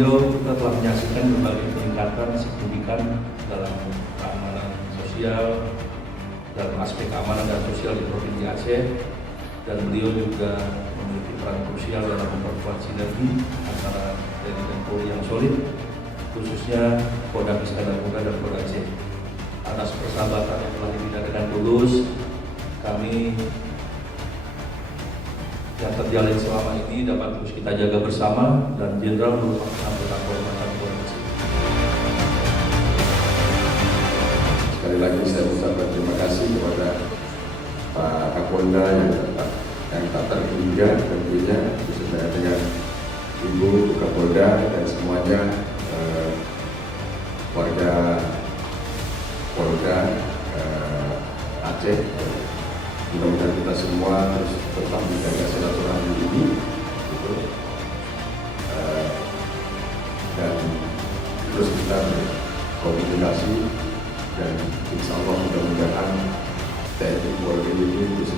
beliau kita telah menyaksikan berbagai peningkatan signifikan dalam keamanan sosial, dalam aspek keamanan dan sosial di Provinsi Aceh, dan beliau juga memiliki peran krusial dalam memperkuat sinergi antara TNI dan Polri yang solid, khususnya Kodam Iskandar Muda dan Polda Aceh. Atas persahabatan yang telah dibina dengan tulus, kami yang terjalin selama ini dapat terus kita jaga bersama, dan Jenderal merupakan anggota kehormatan Polri. Sekali lagi saya ucapkan terima kasih kepada Pak Kapolda yang tak terhingga tentunya, khususnya dengan Ibu Kapolda dan semuanya warga Polda Aceh. Mudah-mudahan kita semua terus tetap menjaga silaturahmi ini, gitu. Dan terus kita berkomunikasi, dan insya Allah mudah-mudahan TNI Polri ini bisa